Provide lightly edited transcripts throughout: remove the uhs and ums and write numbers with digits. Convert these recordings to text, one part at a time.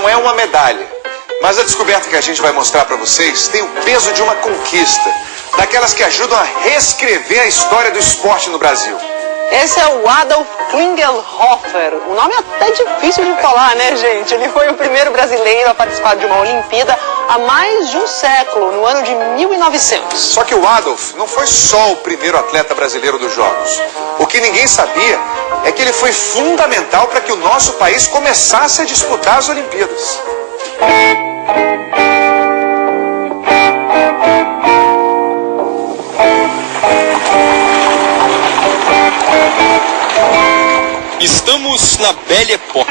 não é uma medalha, mas a descoberta que a gente vai mostrar para vocês tem o peso de uma conquista, daquelas que ajudam a reescrever a história do esporte no Brasil. Esse é o Adolf Klingelhofer. O nome é até difícil de falar, né, gente? Ele foi o primeiro brasileiro a participar de uma Olimpíada há mais de um século, no ano de 1900. Só que o Adolf não foi só o primeiro atleta brasileiro dos Jogos. O que ninguém sabia é que ele foi fundamental para que o nosso país começasse a disputar as Olimpíadas. Estamos na Belle Époque,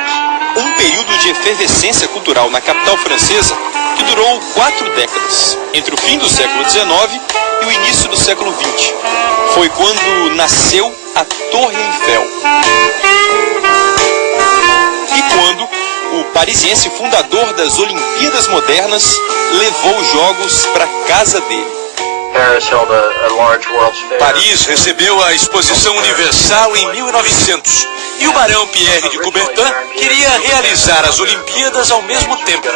um período de efervescência cultural na capital francesa que durou 4 décadas, entre o fim do século XIX e o início do século XX. Foi quando nasceu a Torre Eiffel. E quando o parisiense fundador das Olimpíadas Modernas levou os Jogos para a casa dele. Paris recebeu a Exposição Universal em 1900 e o barão Pierre de Coubertin queria realizar as Olimpíadas ao mesmo tempo.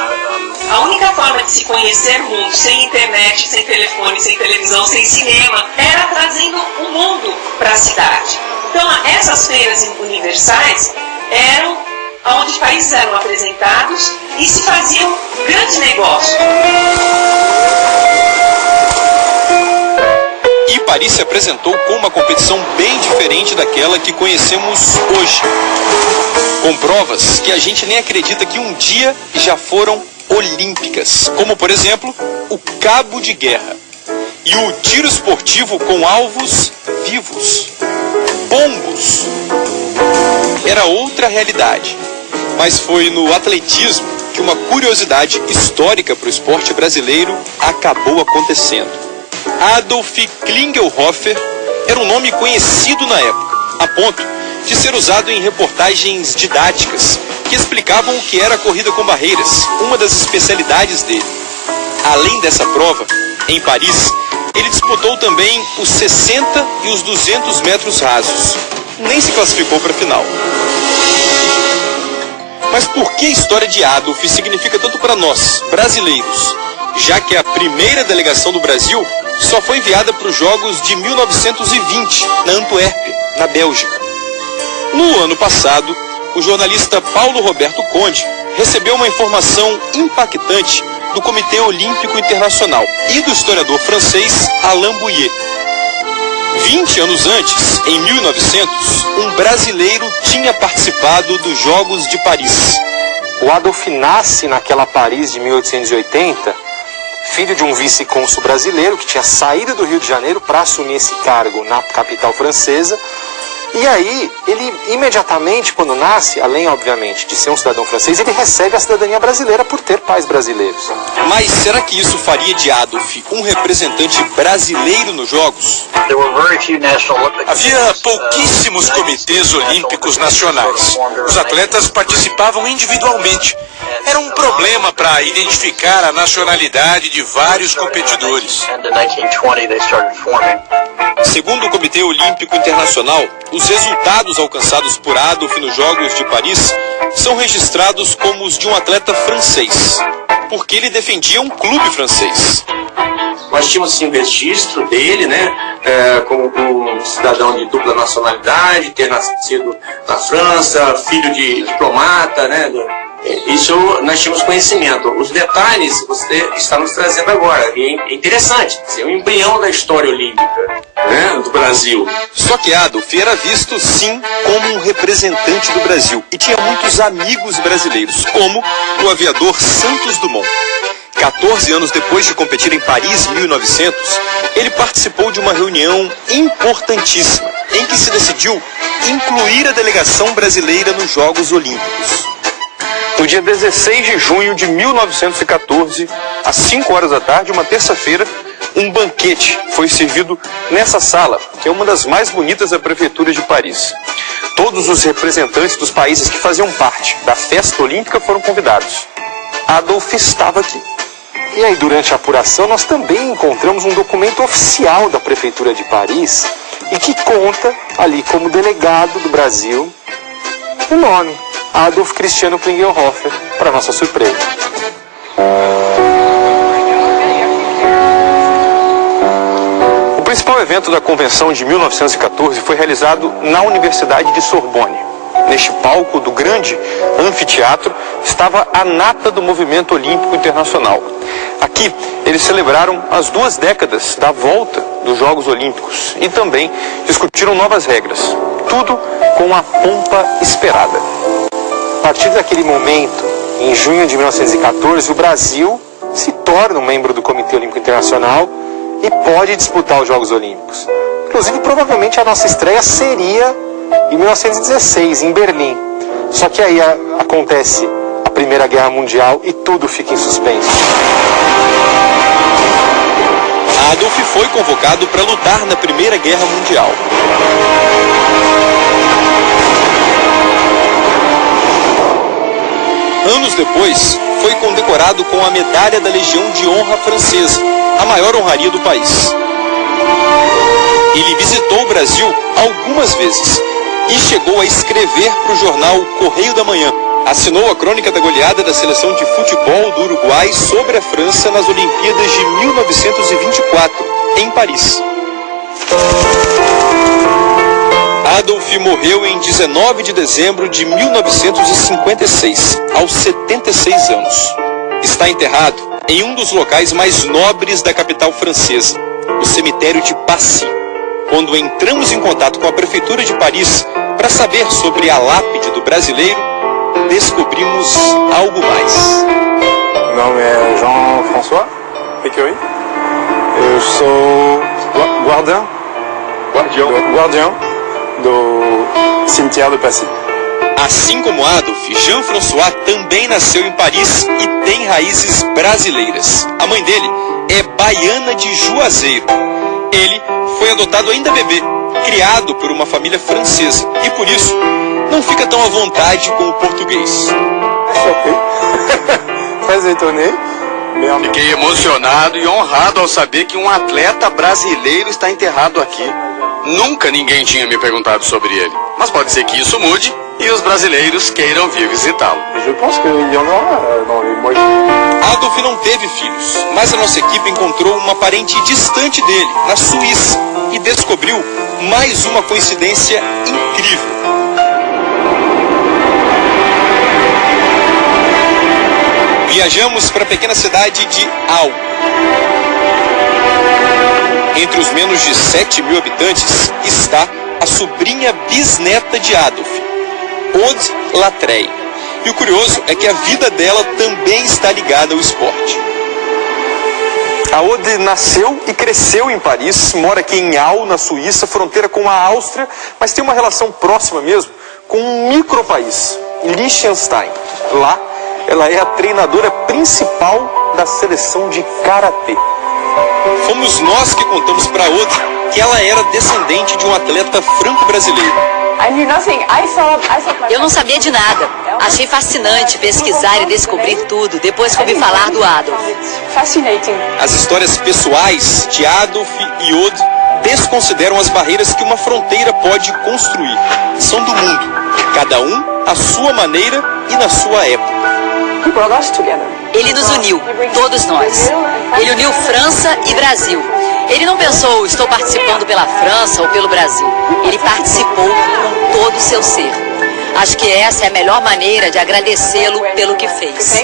A única forma de se conhecer o mundo sem internet, sem telefone, sem televisão, sem cinema, era trazendo o mundo para a cidade. Então, essas feiras universais eram onde os países eram apresentados e se fazia um grande negócio. E Paris se apresentou com uma competição bem diferente daquela que conhecemos hoje. Com provas que a gente nem acredita que um dia já foram olímpicas. Como, por exemplo, o cabo de guerra. E o tiro esportivo com alvos vivos. Pombos. Era outra realidade. Mas foi no atletismo que uma curiosidade histórica para o esporte brasileiro acabou acontecendo. Adolf Klingelhofer era um nome conhecido na época, a ponto de ser usado em reportagens didáticas que explicavam o que era a corrida com barreiras, uma das especialidades dele. Além dessa prova, em Paris, ele disputou também os 60 e os 200 metros rasos. Nem se classificou para a final. Mas por que a história de Adolf significa tanto para nós, brasileiros? Já que a primeira delegação do Brasil só foi enviada para os Jogos de 1920, na Antuérpia, na Bélgica. No ano passado, o jornalista Paulo Roberto Conde recebeu uma informação impactante do Comitê Olímpico Internacional e do historiador francês Alain Bouyer. 20 anos antes, em 1900, um brasileiro tinha participado dos Jogos de Paris. O Adolf nasce naquela Paris de 1880, filho de um vice-cônsul brasileiro que tinha saído do Rio de Janeiro para assumir esse cargo na capital francesa. E aí, ele imediatamente, quando nasce, além, obviamente, de ser um cidadão francês, ele recebe a cidadania brasileira por ter pais brasileiros. Mas será que isso faria de Adolf um representante brasileiro nos Jogos? Havia pouquíssimos comitês olímpicos nacionais. Os atletas participavam individualmente. Era um problema para identificar a nacionalidade de vários competidores. Segundo o Comitê Olímpico Internacional, os resultados alcançados por Adolf nos Jogos de Paris são registrados como os de um atleta francês, porque ele defendia um clube francês. Nós tínhamos sim registro dele, né, como um cidadão de dupla nacionalidade, ter nascido na França, filho de diplomata, né. Isso nós tínhamos conhecimento. Os detalhes você está nos trazendo agora. E é interessante, é um embrião da história olímpica, né, do Brasil. Só que Adolf era visto, sim, como um representante do Brasil. E tinha muitos amigos brasileiros, como o aviador Santos Dumont. 14 anos depois de competir em Paris, 1900, ele participou de uma reunião importantíssima, em que se decidiu incluir a delegação brasileira nos Jogos Olímpicos. No dia 16 de junho de 1914, às 5 horas da tarde, uma terça-feira, um banquete foi servido nessa sala, que é uma das mais bonitas da prefeitura de Paris. Todos os representantes dos países que faziam parte da festa olímpica foram convidados. Adolf estava aqui. E aí, durante a apuração, nós também encontramos um documento oficial da prefeitura de Paris e que conta ali como delegado do Brasil o nome Adolf Cristiano Klingelhofer, para nossa surpresa. O principal evento da convenção de 1914 foi realizado na Universidade de Sorbonne. Neste palco do grande anfiteatro estava a nata do movimento olímpico internacional. Aqui eles celebraram as 2 décadas da volta dos Jogos Olímpicos e também discutiram novas regras. Tudo com a pompa esperada. A partir daquele momento, em junho de 1914, o Brasil se torna um membro do Comitê Olímpico Internacional e pode disputar os Jogos Olímpicos. Inclusive, provavelmente a nossa estreia seria em 1916, em Berlim. Só que aí acontece a Primeira Guerra Mundial e tudo fica em suspenso. Adolf foi convocado para lutar na Primeira Guerra Mundial. Anos depois, foi condecorado com a Medalha da Legião de Honra Francesa, a maior honraria do país. Ele visitou o Brasil algumas vezes e chegou a escrever para o jornal Correio da Manhã. Assinou a crônica da goleada da seleção de futebol do Uruguai sobre a França nas Olimpíadas de 1924, em Paris. Adolf morreu em 19 de dezembro de 1956, aos 76 anos. Está enterrado em um dos locais mais nobres da capital francesa, o cemitério de Passy. Quando entramos em contato com a prefeitura de Paris para saber sobre a lápide do brasileiro, descobrimos algo mais. Meu nome é Jean-François Piquery. Eu sou guardião do cemitério de Passy. Assim como Adolf, Jean-François também nasceu em Paris e tem raízes brasileiras. A mãe dele é baiana de Juazeiro. Ele foi adotado ainda bebê, criado por uma família francesa e por isso não fica tão à vontade com o português. Fiquei emocionado e honrado ao saber que um atleta brasileiro está enterrado aqui. Nunca ninguém tinha me perguntado sobre ele. Mas pode ser que isso mude e os brasileiros queiram vir visitá-lo. Adolf não teve filhos, mas a nossa equipe encontrou uma parente distante dele, na Suíça, e descobriu mais uma coincidência incrível. Viajamos para a pequena cidade de Au. Entre os menos de 7.000 habitantes está a sobrinha bisneta de Adolf, Aude Latreille. E o curioso é que a vida dela também está ligada ao esporte. A Aude nasceu e cresceu em Paris, mora aqui em Au, na Suíça, fronteira com a Áustria, mas tem uma relação próxima mesmo com um micropaís, Liechtenstein. Lá, ela é a treinadora principal da seleção de karatê. Fomos nós que contamos para a Aude que ela era descendente de um atleta franco-brasileiro. Eu não sabia de nada. Achei fascinante pesquisar e descobrir tudo depois que ouvi falar do Adolf. As histórias pessoais de Adolf e Aude desconsideram as barreiras que uma fronteira pode construir. São do mundo, cada um à sua maneira e na sua época. Ele nos uniu, todos nós. Ele uniu França e Brasil. Ele não pensou, estou participando pela França ou pelo Brasil. Ele participou com todo o seu ser. Acho que essa é a melhor maneira de agradecê-lo pelo que fez.